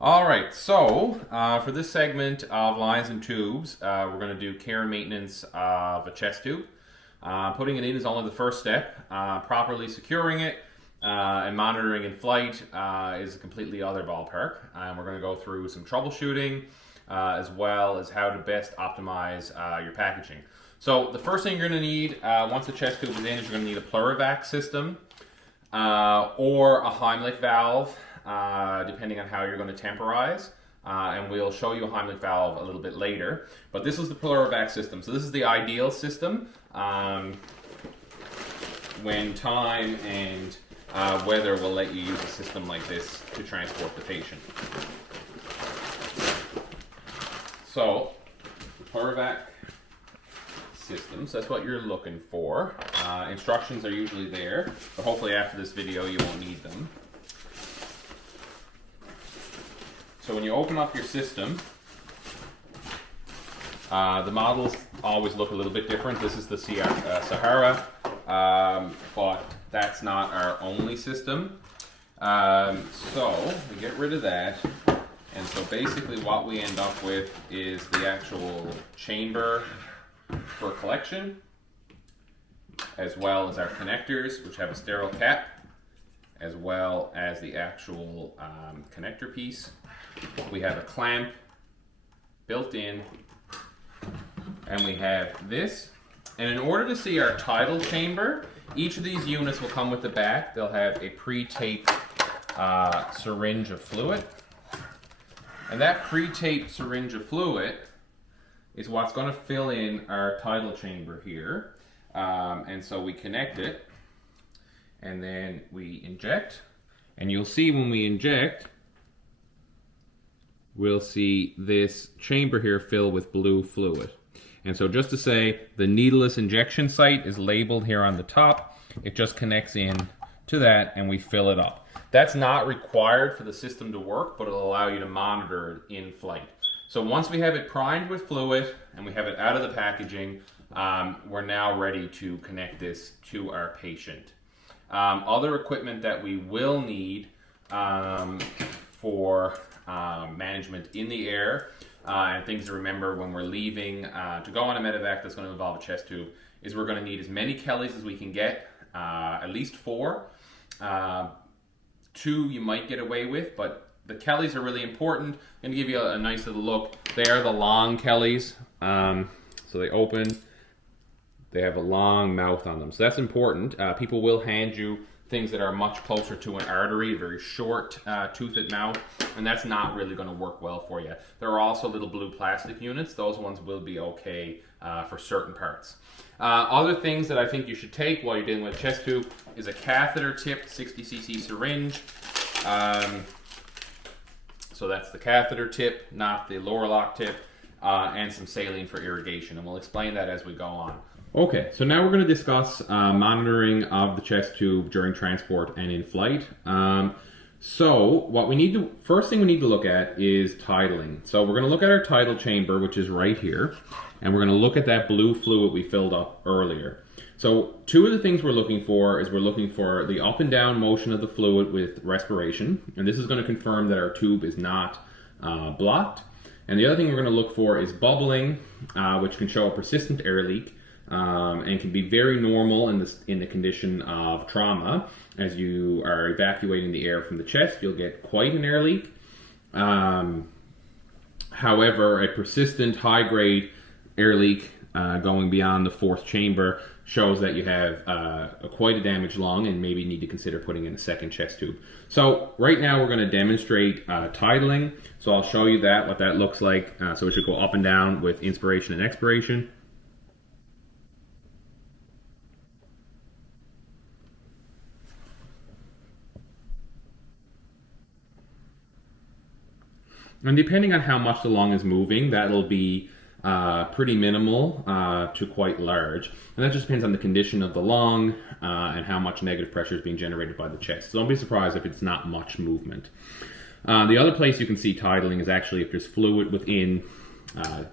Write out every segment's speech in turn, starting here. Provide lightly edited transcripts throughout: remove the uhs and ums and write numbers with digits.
All right, so for this segment of lines and tubes, we're going to do care and maintenance of a chest tube. Putting it in is only the first step. Properly securing it and monitoring in flight is a completely other ballpark. And we're going to go through some troubleshooting as well as how to best optimize your packaging. So the first thing you're going to need once the chest tube is in is you're going to need a medevac system or a Heimlich valve. Depending on how you're going to temporize. And we'll show you a Heimlich valve a little bit later. But this is the medevac system. So this is the ideal system when time and weather will let you use a system like this to transport the patient. So, the medevac systems, that's what you're looking for. Instructions are usually there, but hopefully after this video you won't need them. So when you open up your system, the models always look a little bit different. This is the Sahara, but that's not our only system. So we get rid of that, and so basically what we end up with is the actual chamber for collection, as well as our connectors, which have a sterile cap, as well as the actual connector piece. We have a clamp built in, and we have this. And in order to see our tidal chamber, each of these units will come with the back. They'll have a pre-taped syringe of fluid. And that pre-taped syringe of fluid is what's going to fill in our tidal chamber here. And so we connect it, and then we inject. And you'll see when we inject, we'll see this chamber here fill with blue fluid. And so just to say, the needleless injection site is labeled here on the top. It just connects in to that and we fill it up. That's not required for the system to work, but it'll allow you to monitor it in flight. So once we have it primed with fluid and we have it out of the packaging, we're now ready to connect this to our patient. Other equipment that we will need for management in the air and things to remember when we're leaving to go on a medevac that's going to involve a chest tube is we're going to need as many Kellys as we can get, at least 4. 2 you might get away with, but the Kellys are really important. I'm going to give you a nice little look. They are the long Kellys. So they open, they have a long mouth on them. So that's important. People will hand you things that are much closer to an artery, a very short toothed mouth, and that's not really going to work well for you. There are also little blue plastic units. Those ones will be okay for certain parts. Other things that I think you should take while you're dealing with a chest tube is a catheter tipped 60cc syringe. So that's the catheter tip, not the lower lock tip, and some saline for irrigation, and we'll explain that as we go on. Okay, so now we're going to discuss monitoring of the chest tube during transport and in flight. So what we need to, first thing we need to look at is tidling. So we're going to look at our tidal chamber, which is right here, and we're going to look at that blue fluid we filled up earlier. So 2 of the things we're looking for is we're looking for the up and down motion of the fluid with respiration, and this is going to confirm that our tube is not blocked. And the other thing we're going to look for is bubbling, which can show a persistent air leak. And can be very normal in the condition of trauma. As you are evacuating the air from the chest, you'll get quite an air leak. However, a persistent high-grade air leak going beyond the 4th chamber shows that you have quite a damaged lung and maybe need to consider putting in a second chest tube. So right now we're going to demonstrate tidling. So I'll show you what that looks like. So it should go up and down with inspiration and expiration. And depending on how much the lung is moving, that'll be pretty minimal to quite large. And that just depends on the condition of the lung and how much negative pressure is being generated by the chest. So don't be surprised if it's not much movement. The other place you can see tidling is actually if there's fluid within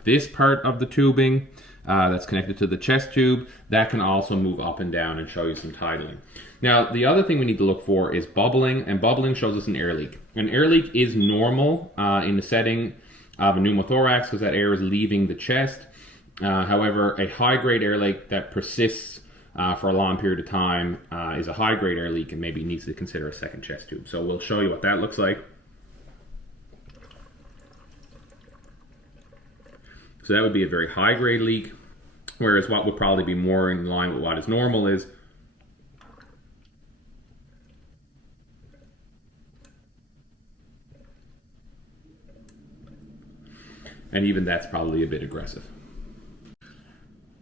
this part of the tubing. that's connected to the chest tube. That can also move up and down and show you some tidling. Now, the other thing we need to look for is bubbling, and bubbling shows us an air leak. An air leak is normal in the setting of a pneumothorax because that air is leaving the chest. However, a high-grade air leak that persists for a long period of time is a high-grade air leak and maybe needs to consider a second chest tube. So we'll show you what that looks like. So that would be a very high-grade leak, whereas what would probably be more in line with what is normal is and even that's probably a bit aggressive.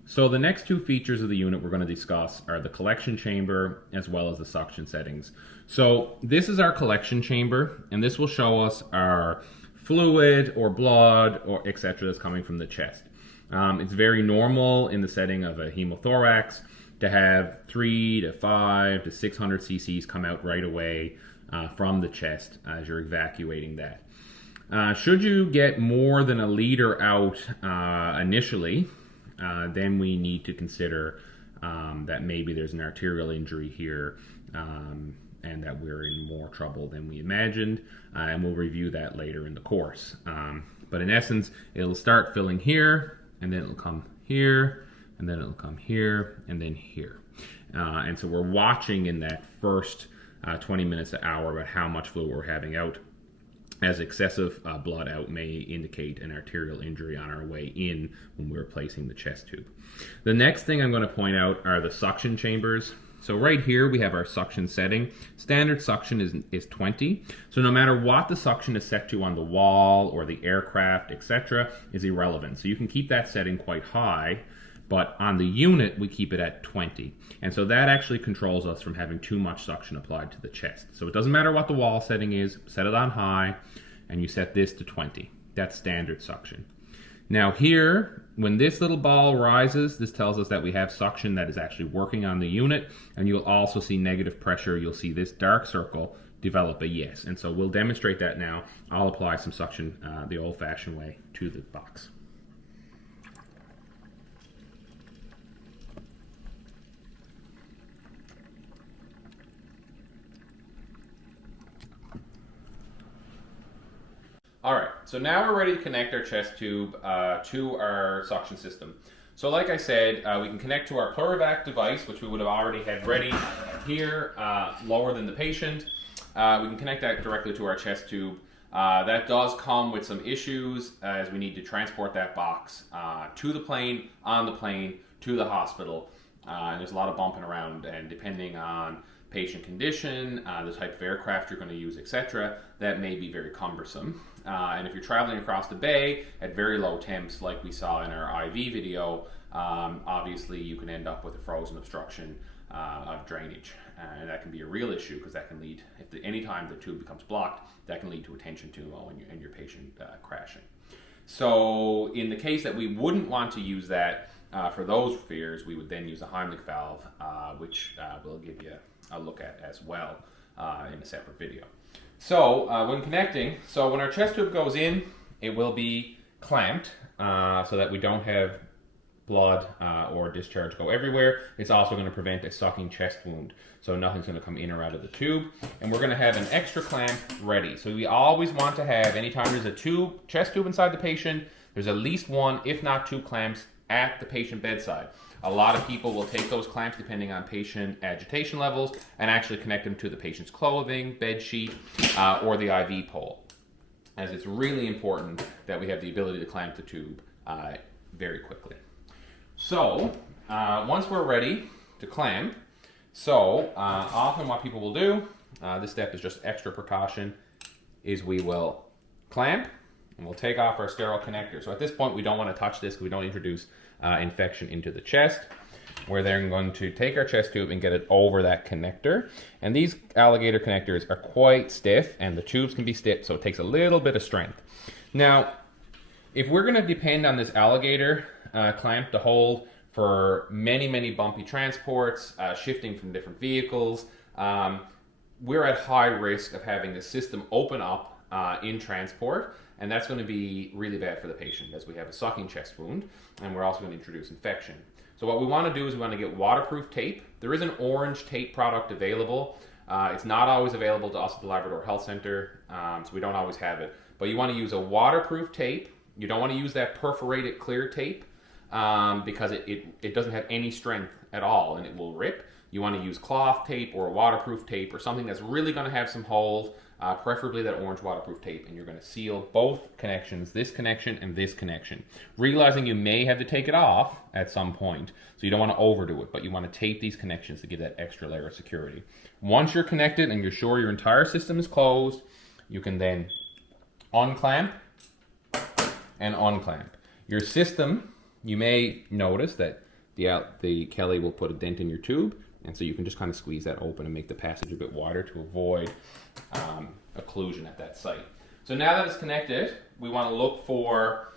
So the next two features of the unit we're going to discuss are the collection chamber as well as the suction settings. So this is our collection chamber, and this will show us our fluid or blood or etc. that's coming from the chest. It's very normal in the setting of a hemothorax to have 3 to 5 to 600 cc's come out right away from the chest as you're evacuating that. Should you get more than a liter out initially, then we need to consider that maybe there's an arterial injury here and that we're in more trouble than we imagined, and we'll review that later in the course. But in essence, it'll start filling here, and then it'll come here, and then it'll come here, and then here. And so we're watching in that first 20 minutes to hour about how much fluid we're having out, as excessive blood out may indicate an arterial injury on our way in when we're placing the chest tube. The next thing I'm going to point out are the suction chambers. So right here we have our suction setting. Standard suction is 20. So no matter what the suction is set to on the wall or the aircraft, etc., is irrelevant. So you can keep that setting quite high, but on the unit we keep it at 20. And so that actually controls us from having too much suction applied to the chest. So it doesn't matter what the wall setting is, set it on high, and you set this to 20. That's standard suction. Now here, when this little ball rises, this tells us that we have suction that is actually working on the unit, and you'll also see negative pressure. You'll see this dark circle develop a yes. And so we'll demonstrate that now. I'll apply some suction the old-fashioned way to the box. All right, so now we're ready to connect our chest tube to our suction system. So like I said, we can connect to our medevac device, which we would have already had ready here, lower than the patient. We can connect that directly to our chest tube. That does come with some issues as we need to transport that box to the plane, on the plane, to the hospital. And there's a lot of bumping around, and depending on patient condition, the type of aircraft you're going to use, etc., that may be very cumbersome. And if you're traveling across the bay at very low temps, like we saw in our IV video, obviously you can end up with a frozen obstruction of drainage. And that can be a real issue because that can lead, anytime the tube becomes blocked, that can lead to a tension tumor and your patient crashing. So in the case that we wouldn't want to use that for those fears, we would then use a Heimlich valve, which we'll give you a look at as well in a separate video. So when connecting, so when our chest tube goes in, it will be clamped so that we don't have blood or discharge go everywhere. It's also going to prevent a sucking chest wound, so nothing's going to come in or out of the tube. And we're going to have an extra clamp ready. So we always want to have, anytime there's a chest tube inside the patient, there's at least one, if not two clamps at the patient bedside. A lot of people will take those clamps, depending on patient agitation levels, and actually connect them to the patient's clothing, bed sheet, or the IV pole, as it's really important that we have the ability to clamp the tube very quickly. So once we're ready to clamp, often what people will do, this step is just extra precaution, is we will clamp and we'll take off our sterile connector. So at this point we don't want to touch this because we don't introduce infection into the chest. We're then going to take our chest tube and get it over that connector. And these alligator connectors are quite stiff, and the tubes can be stiff, so it takes a little bit of strength. Now, if we're going to depend on this alligator clamp to hold for many, many bumpy transports, shifting from different vehicles, we're at high risk of having the system open up in transport, and that's going to be really bad for the patient as we have a sucking chest wound, and we're also going to introduce infection. So what we want to do is we want to get waterproof tape. There is an orange tape product available. It's not always available to us at the Labrador Health Center, so we don't always have it. But you want to use a waterproof tape. You don't want to use that perforated clear tape because it doesn't have any strength at all and it will rip. You want to use cloth tape or a waterproof tape or something that's really going to have some hold, preferably that orange waterproof tape, and you're going to seal both connections, this connection and this connection. Realizing you may have to take it off at some point, so you don't want to overdo it, but you want to tape these connections to give that extra layer of security. Once you're connected and you're sure your entire system is closed, you can then unclamp and unclamp. Your system, you may notice that the Kelly will put a dent in your tube, and so you can just kind of squeeze that open and make the passage a bit wider to avoid occlusion at that site. So now that it's connected, we want to look for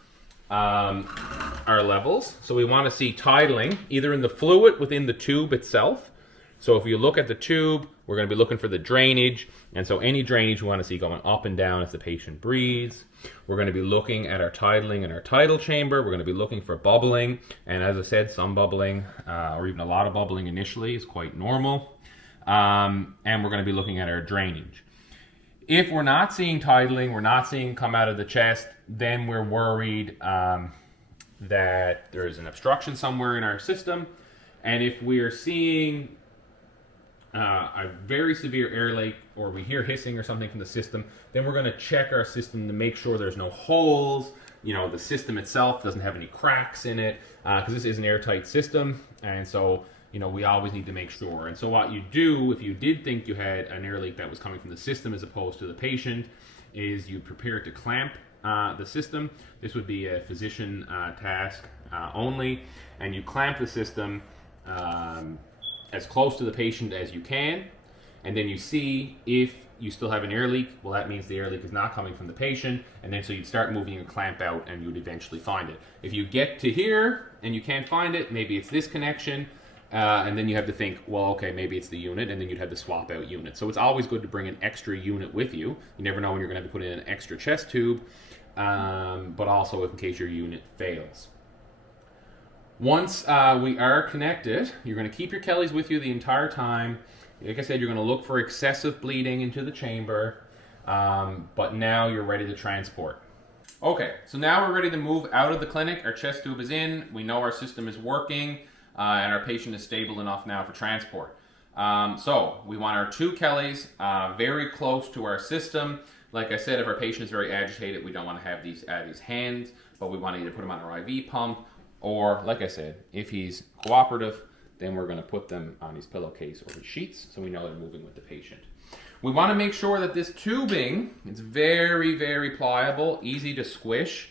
our levels. So we want to see tidling either in the fluid within the tube itself. So if you look at the tube, we're going to be looking for the drainage, and so any drainage we want to see going up and down as the patient breathes. We're going to be looking at our tidling in our tidal chamber. We're going to be looking for bubbling, and as I said, some bubbling or even a lot of bubbling initially is quite normal. And we're going to be looking at our drainage. If we're not seeing tidling, we're not seeing come out of the chest, then we're worried that there's an obstruction somewhere in our system. And if we're seeing a very severe air leak, or we hear hissing or something from the system, then we're going to check our system to make sure there's no holes, the system itself doesn't have any cracks in it, because this is an airtight system, and so we always need to make sure. And so what you do if you did think you had an air leak that was coming from the system as opposed to the patient is you prepare to clamp the system. This would be a physician task only, and you clamp the system as close to the patient as you can, and then you see if you still have an air leak. Well, that means the air leak is not coming from the patient, and then so you'd start moving your clamp out and you'd eventually find it. If you get to here and you can't find it, maybe it's this connection, and then you have to think, well, okay, maybe it's the unit, and then you'd have to swap out unit. So it's always good to bring an extra unit with you. You never know when you're going to have to put in an extra chest tube, but also in case your unit fails. Once we are connected, you're going to keep your Kellys with you the entire time. Like I said, you're going to look for excessive bleeding into the chamber, but now you're ready to transport. Okay, so now we're ready to move out of the clinic. Our chest tube is in. We know our system is working, and our patient is stable enough now for transport. So we want our two Kellys very close to our system. Like I said, if our patient is very agitated, we don't want to have these hands, but we want to either put them on our IV pump, or, like I said, if he's cooperative, then we're going to put them on his pillowcase or his sheets so we know they're moving with the patient. We want to make sure that this tubing is very, very pliable, easy to squish,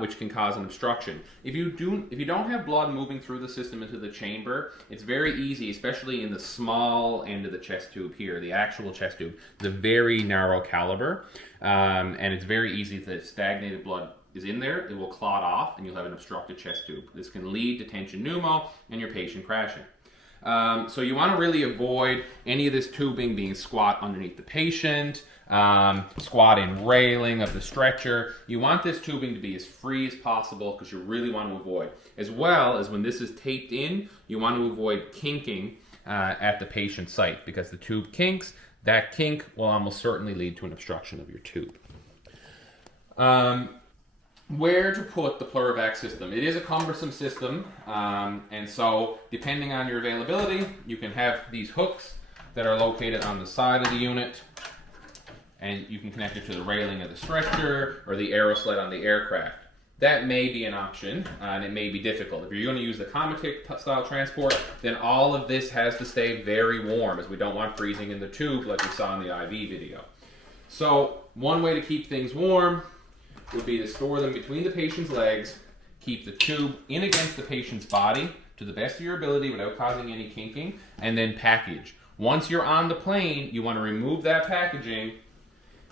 which can cause an obstruction. If you don't have blood moving through the system into the chamber, it's very easy, especially in the small end of the chest tube here, the actual chest tube. It's a very narrow caliber, and it's very easy that stagnated blood is in there, it will clot off and you'll have an obstructed chest tube. This can lead to tension pneumo and your patient crashing. So you want to really avoid any of this tubing being squat underneath the patient, squat in railing of the stretcher. You want this tubing to be as free as possible because you really want to avoid. As well as when this is taped in, you want to avoid kinking at the patient site, because the tube kinks. That kink will almost certainly lead to an obstruction of your tube. Where to put the Plurivac system. It is a cumbersome system, and so depending on your availability, you can have these hooks that are located on the side of the unit, and you can connect it to the railing of the stretcher or the aerosled on the aircraft. That may be an option, and it may be difficult. If you're going to use the Comatic style transport, then all of this has to stay very warm, as we don't want freezing in the tube like we saw in the IV video. So one way to keep things warm would be to store them between the patient's legs, keep the tube in against the patient's body to the best of your ability without causing any kinking, and then package. Once you're on the plane, you want to remove that packaging,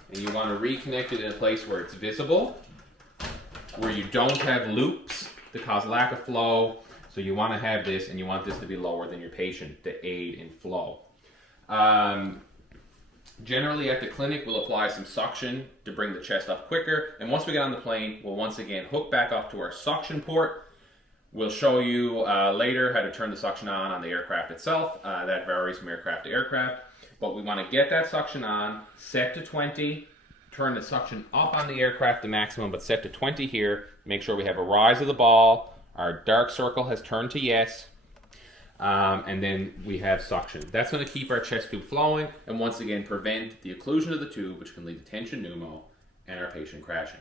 and you want to reconnect it in a place where it's visible, where you don't have loops to cause lack of flow. So you want to have this, and you want this to be lower than your patient to aid in flow. Generally at the clinic, we'll apply some suction to bring the chest up quicker. And once we get on the plane, we'll once again hook back up to our suction port. We'll show you later how to turn the suction on the aircraft itself. That varies from aircraft to aircraft. But we want to get that suction on, set to 20, turn the suction up on the aircraft to maximum, but set to 20 here. Make sure we have a rise of the ball. Our dark circle has turned to yes. And then we have suction. That's going to keep our chest tube flowing and once again prevent the occlusion of the tube, which can lead to tension pneumo and our patient crashing.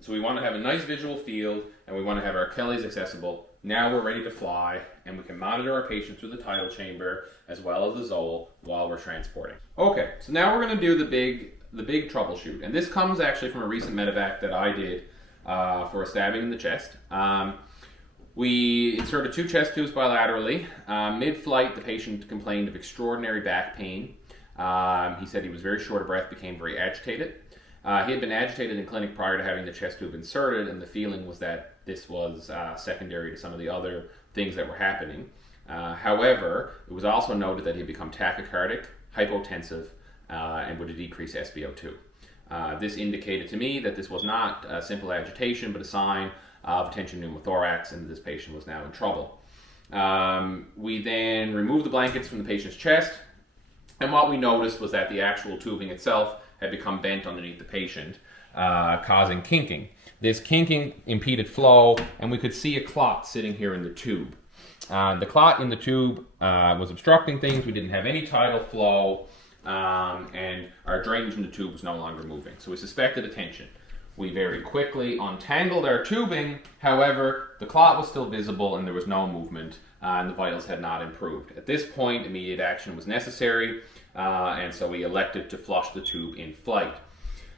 So we want to have a nice visual field and we want to have our Kellys accessible. Now we're ready to fly and we can monitor our patient through the tidal chamber as well as the Zoll while we're transporting. Okay, so now we're going to do the big troubleshoot. And this comes actually from a recent medevac that I did for a stabbing in the chest. We inserted 2 chest tubes bilaterally. Mid-flight, the patient complained of extraordinary back pain. He said he was very short of breath, became very agitated. He had been agitated in clinic prior to having the chest tube inserted, and the feeling was that this was secondary to some of the other things that were happening. However, it was also noted that he had become tachycardic, hypotensive, and with a decreased SpO2. This indicated to me that this was not a simple agitation, but a sign of tension pneumothorax, and this patient was now in trouble. We then removed the blankets from the patient's chest, and what we noticed was that the actual tubing itself had become bent underneath the patient, causing kinking. This kinking impeded flow, and we could see a clot sitting here in the tube. The clot in the tube was obstructing things. We didn't have any tidal flow, and our drainage in the tube was no longer moving. So we suspected a tension. We very quickly untangled our tubing. However, the clot was still visible and there was no movement, and the vitals had not improved. At this point, immediate action was necessary, and so we elected to flush the tube in flight.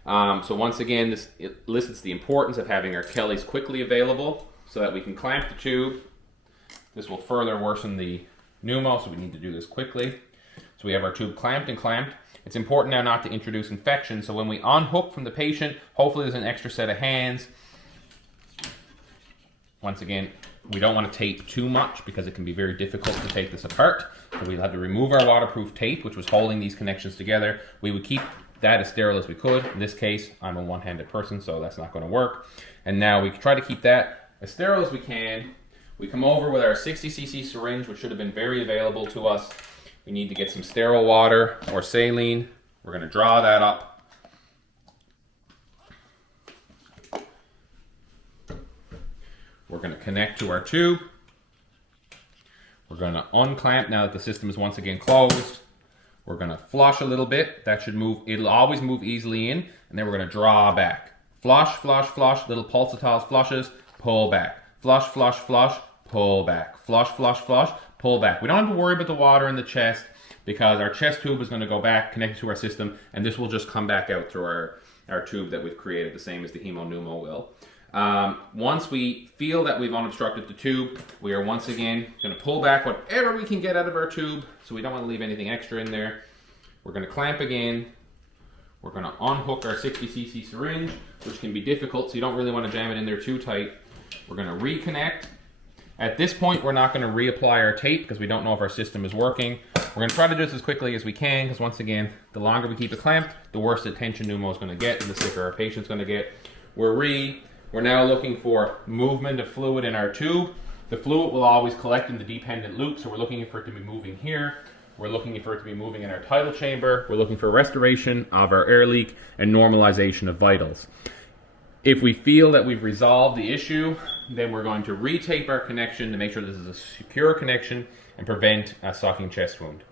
So once again, this elicits the importance of having our Kellys quickly available so that we can clamp the tube. This will further worsen the pneumo, so we need to do this quickly. So we have our tube clamped and clamped. It's important now not to introduce infection, so when we unhook from the patient, hopefully there's an extra set of hands. Once again, we don't want to tape too much because it can be very difficult to take this apart. So we had to remove our waterproof tape, which was holding these connections together. We would keep that as sterile as we could. In this case, I'm a one-handed person, so that's not going to work. And now we try to keep that as sterile as we can. We come over with our 60cc syringe, which should have been very available to us. We need to get some sterile water or saline. We're going to draw that up. We're going to connect to our tube. We're going to unclamp now that the system is once again closed. We're going to flush a little bit. That should move. It'll always move easily in. And then we're going to draw back. Flush, flush, flush. Little pulsatile flushes. Pull back. Flush, flush, flush. Pull back. Flush, flush, flush. Pull back. We don't have to worry about the water in the chest because our chest tube is going to go back, connected to our system, and this will just come back out through our tube that we've created, the same as the hemopneumo will. Once we feel that we've unobstructed the tube, we are once again going to pull back whatever we can get out of our tube, so we don't want to leave anything extra in there. We're going to clamp again. We're going to unhook our 60cc syringe, which can be difficult, so you don't really want to jam it in there too tight. We're going to reconnect. At this point, we're not going to reapply our tape because we don't know if our system is working. We're going to try to do this as quickly as we can because once again, the longer we keep it clamped, the worse the tension pneumo is going to get and the sicker our patient's going to get. We're now looking for movement of fluid in our tube. The fluid will always collect in the dependent loop, so we're looking for it to be moving here. We're looking for it to be moving in our tidal chamber. We're looking for restoration of our air leak and normalization of vitals. If we feel that we've resolved the issue, then we're going to retape our connection to make sure this is a secure connection and prevent a sucking chest wound.